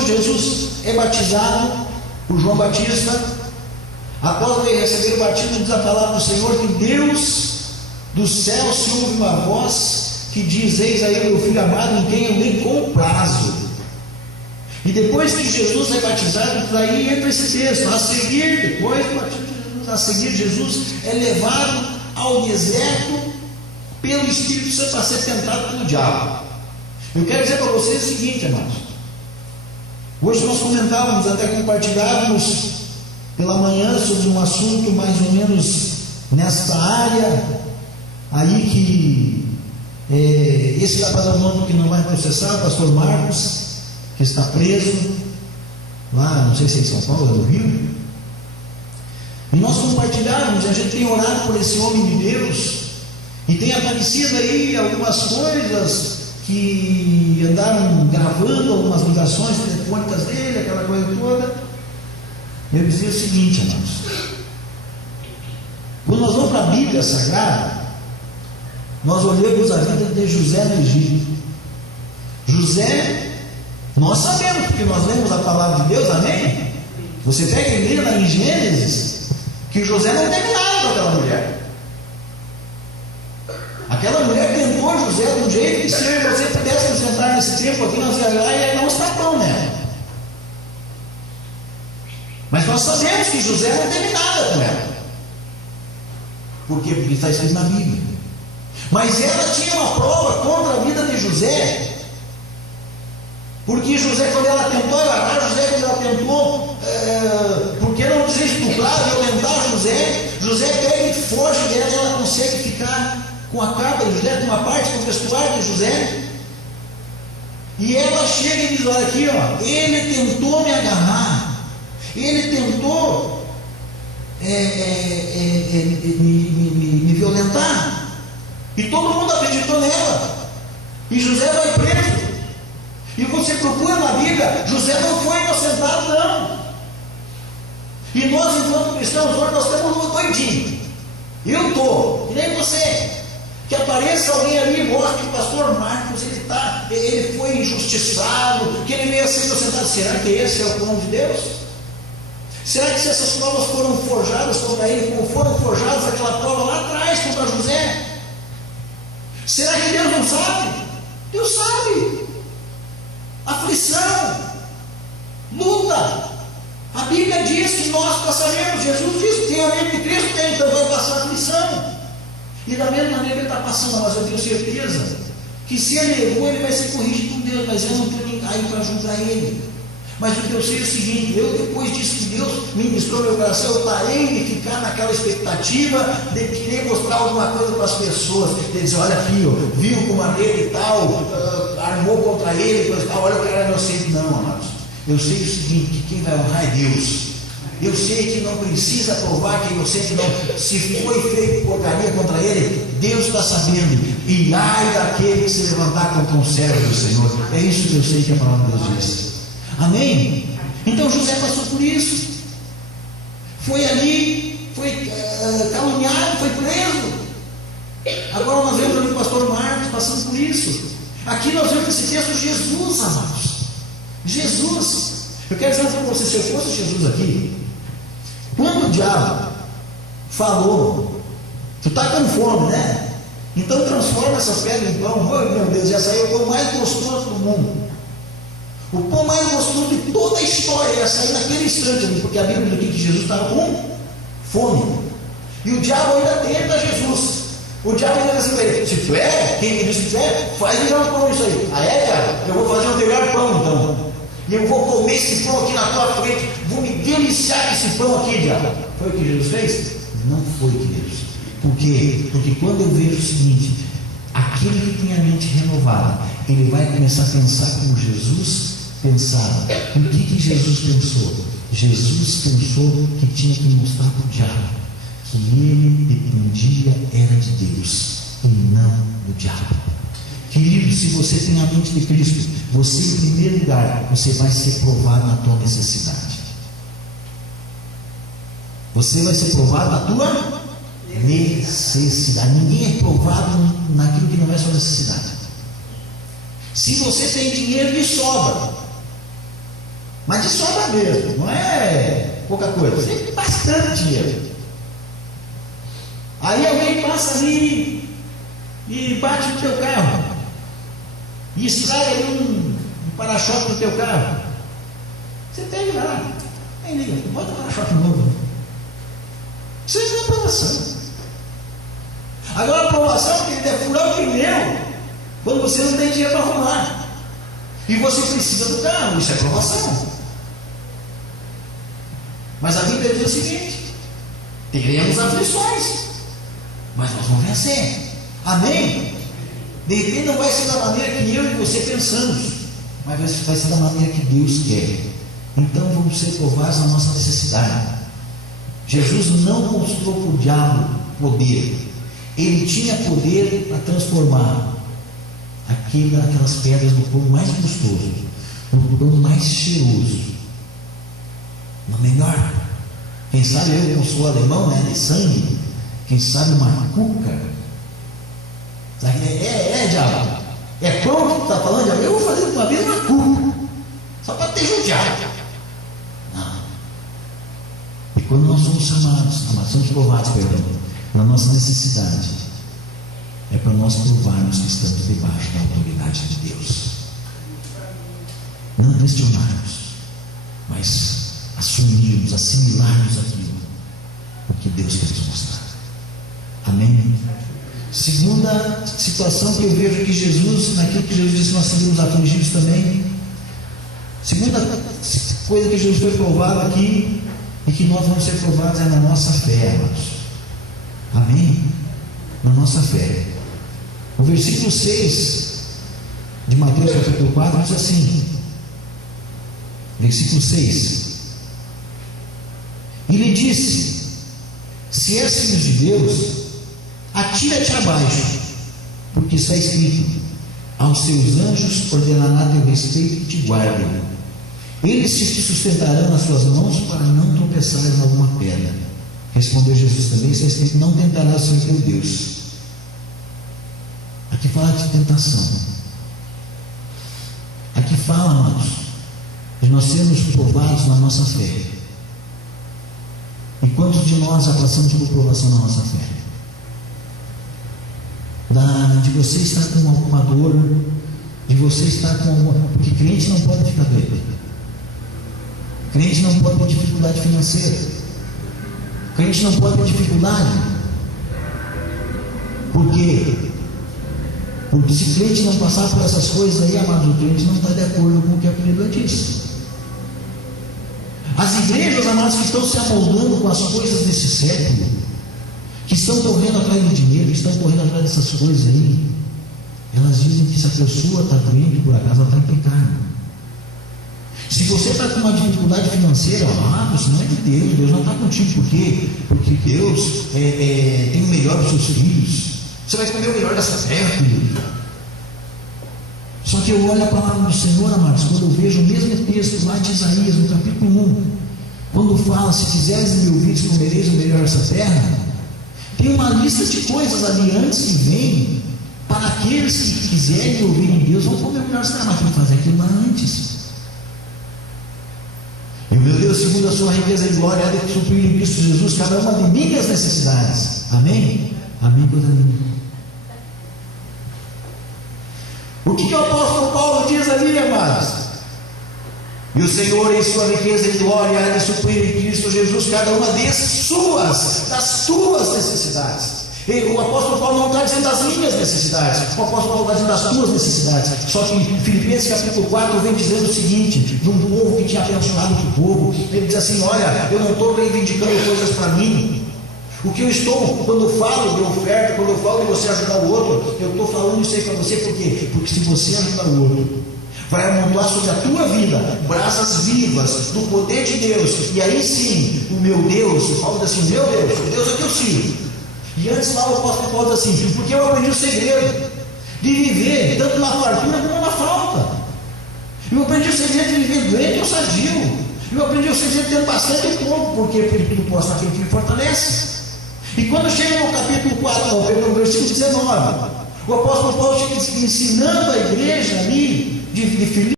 quando Jesus é batizado por João Batista, após ele receber o batismo, diz a palavra do Senhor que Deus do céu se ouve uma voz que diz: eis aí o meu filho amado, em quem eu me comprazo. E depois que Jesus é batizado, daí entra esse texto. A seguir, depois do batismo de Jesus, a seguir, Jesus é levado ao deserto pelo Espírito Santo para ser tentado pelo diabo. Eu quero dizer para vocês o seguinte, irmãos. Hoje nós comentávamos, até compartilhávamos pela manhã sobre um assunto mais ou menos nesta área aí que esse da Padamono que não vai processar, o pastor Marcos, que está preso lá, não sei se é em São Paulo ou no Rio. E nós compartilhávamos, a gente tem orado por esse homem de Deus, e tem aparecido aí algumas coisas que andaram gravando algumas ligações telefônicas dele, aquela coisa toda. Eu dizia o seguinte, irmãos: quando nós vamos para a Bíblia Sagrada, nós olhamos a vida de José no Egito. José, nós sabemos, porque nós lemos a palavra de Deus, amém? Você pega e lê lá em Gênesis, que José não teve nada com aquela mulher. Aquela mulher tentou José de um jeito que, se eu e você pudéssemos entrar nesse tempo aqui, nós íamos lá e não está bom, né? Mas nós sabemos que José não teve nada com ela. Por quê? Porque está escrito na Bíblia. Mas ela tinha uma prova contra a vida de José. Porque José, quando ela tentou agarrar José, quando ela tentou, porque não dizer estuprar, violentar José, José pega e foge dela, e ela consegue ficar com a capa de José, com uma parte do vestuário de José. E ela chega e diz: olha aqui, ó, ele tentou me agarrar, ele tentou me violentar, e todo mundo acreditou nela, e José vai preso. E você procura na Bíblia, José não foi inocentado, não. E nós, enquanto cristãos, hoje nós estamos doidinhos. Eu estou, e nem você. Que apareça alguém ali e mostre que o pastor Marcos ele foi injustiçado, que ele veio a ser inocentado. Será que esse é o plano de Deus? Será que se essas provas foram forjadas contra ele, como foram forjadas aquela prova lá atrás contra José? Será que Deus não sabe? Deus sabe. Aflição, luta. A Bíblia diz que nós passaremos. Jesus diz que tem amigo de Cristo, tem, então vai passar aflição. E da mesma maneira ele está passando, mas eu tenho certeza que se ele errou, ele vai ser corrigido por Deus, mas eu não tenho ninguém aí para ajudar ele. Mas o que eu sei é o seguinte: eu, depois disso que Deus ministrou meu coração, eu parei de ficar naquela expectativa de querer mostrar alguma coisa para as pessoas, de dizer: olha aqui, ó, viu como aquele e tal, armou contra ele, coisa e tal, olha o cara, eu sei que não, amados. Eu sei o seguinte, que quem vai honrar é Deus. Eu sei que não precisa provar, que eu sei que não, se foi feito porcaria contra ele, Deus está sabendo. E ai daquele que se levantar contra um servo do Senhor. É isso que eu sei que a palavra de Deus diz. Amém? Então José passou por isso. Foi ali, foi caluniado, foi preso. Agora nós vemos ali o pastor Marcos passando por isso. Aqui nós vemos esse texto: Jesus, amados. Jesus. Eu quero dizer para você, se eu fosse Jesus aqui, quando o diabo falou: tu está com fome, né? Então transforma essa pedra em pão. Oh, meu Deus, já saiu o pão mais gostoso do mundo. O pão mais gostoso de toda a história ia sair naquele instante ali, porque a Bíblia diz que Jesus estava com fome. E o diabo ainda tenta Jesus. O diabo ainda diz para ele: se tu é, quem me disse que tu é, faz virar um pão isso aí. Ah, é, cara? Eu vou fazer um melhor pão então. E eu vou comer esse pão aqui na tua frente, vou me deliciar com esse pão aqui, diabo. Foi o que Jesus fez? Não foi, queridos. Por quê? Porque quando eu vejo o seguinte: aquele que tem a mente renovada, ele vai começar a pensar como Jesus pensava. O que Jesus pensou? Jesus pensou que tinha que mostrar para o diabo que ele dependia era de Deus e não do diabo. Querido, se você tem a mente de Cristo, você, em primeiro lugar, você vai ser provado na tua necessidade. Você vai ser provado na tua necessidade. Ninguém é provado naquilo que não é sua necessidade. Se você tem dinheiro de sobra, Mas de sobra mesmo, não é pouca coisa, tem bastante dinheiro. Aí alguém passa ali e bate no teu carro, e estraga ali um para-choque no teu carro. Você pega lá, nem liga, bota um para-choque novo. Isso é aprovação. Agora a aprovação que ele é furar o pneu quando você não tem dinheiro para arrumar. E você precisa do carro, isso é aprovação. Mas a Bíblia diz o seguinte: teremos aflições, mas nós vamos vencer. Amém? De repente não vai ser da maneira que eu e você pensamos, mas vai ser da maneira que Deus quer. Então vamos ser provados na nossa necessidade. Jesus não mostrou para o diabo poder. Ele tinha poder para transformar aquelas pedras no pão mais gostoso, no pão mais cheiroso, no melhor. Quem sabe eu, como sou alemão, né, de sangue, quem sabe uma cuca. Diabo, é pão que tu está falando, diabo? Eu vou fazer uma vez uma cuca, só para ter judiado. Não. E quando nós somos somos provados, na nossa necessidade, é para nós provarmos que estamos debaixo da autoridade de Deus. Não questionarmos, mas assumirmos, assimilarmos aquilo, o que Deus quer nos mostrar. Amém? Segunda situação que eu vejo que Jesus, naquilo que Jesus disse, nós seremos afligidos também. Segunda coisa que Jesus foi provado aqui, e que nós vamos ser provados, é na nossa fé, amados. Amém? Na nossa fé. O versículo 6 de Mateus capítulo 4 diz assim, versículo 6: e lhe disse: se és filho de Deus, atira-te abaixo, porque está escrito: aos seus anjos ordenará teu respeito e te guardem. Eles te sustentarão nas suas mãos para não tropeçares em alguma pedra. Respondeu Jesus também: está escrito: não tentarás o Senhor teu Deus. Aqui fala de tentação. Aqui fala, amados, de nós sermos provados na nossa fé. E quantos de nós já passamos por provação na nossa fé? De você estar com alguma dor, de você estar com alguma... Porque crente não pode ficar doido. Crente não pode ter dificuldade financeira. Crente não pode ter dificuldade. Por quê? Porque se o crente não passar por essas coisas aí, amados, o crente não está de acordo com o que a Bíblia diz. As igrejas, amados, que estão se amoldando com as coisas desse século, que estão correndo atrás do dinheiro, que estão correndo atrás dessas coisas aí, elas dizem que se a pessoa está doente, por acaso, ela está em pecado. Se você está com uma dificuldade financeira, amados, não é de Deus, Deus não está contigo. Por quê? Porque Deus tem o melhor para os seus filhos. Você vai comer o melhor dessa terra, querido. Só que eu olho a palavra do Senhor, amados, quando eu vejo o mesmo texto lá de Isaías, no capítulo 1, quando fala: se quiseres me ouvir, comereis o melhor dessa terra. Tem uma lista de coisas ali antes que vem, para aqueles que quiserem ouvir em Deus, vão comer o melhor dessa terra, mas tem que fazer aquilo lá antes. E o meu Deus, segundo a sua riqueza e glória, há de suprir em Cristo Jesus cada uma de minhas necessidades. Amém? Amém, coisa linda. O que o apóstolo Paulo diz ali, amados? E o Senhor, em sua riqueza e glória, há de suprir em Cristo Jesus cada uma das tuas necessidades. E o apóstolo Paulo não está dizendo das minhas necessidades, o apóstolo Paulo está dizendo das tuas necessidades. Só que Filipenses capítulo 4 vem dizendo o seguinte, de um povo que tinha abençoado outro povo. Ele diz assim: olha, eu não estou reivindicando coisas para mim. O que eu estou, quando eu falo de oferta, quando eu falo de você ajudar o outro, eu estou falando isso aí para você, por quê? Porque se você ajudar o outro, vai amontoar sobre a tua vida brasas vivas do poder de Deus. E aí sim, o meu Deus, eu falo assim: meu Deus, o Deus é que eu sirvo. E antes lá o apóstolo Paulo diz assim: porque eu aprendi o segredo de viver tanto na fartura como na falta. Eu aprendi o segredo de viver doente ou sadio. Eu aprendi o segredo de ter bastante e pouco. Por quê? Porque tudo posso naquele que me fortalece. E quando chega no capítulo 4, no versículo 19, o apóstolo Paulo chega ensinando a igreja ali de Filipe.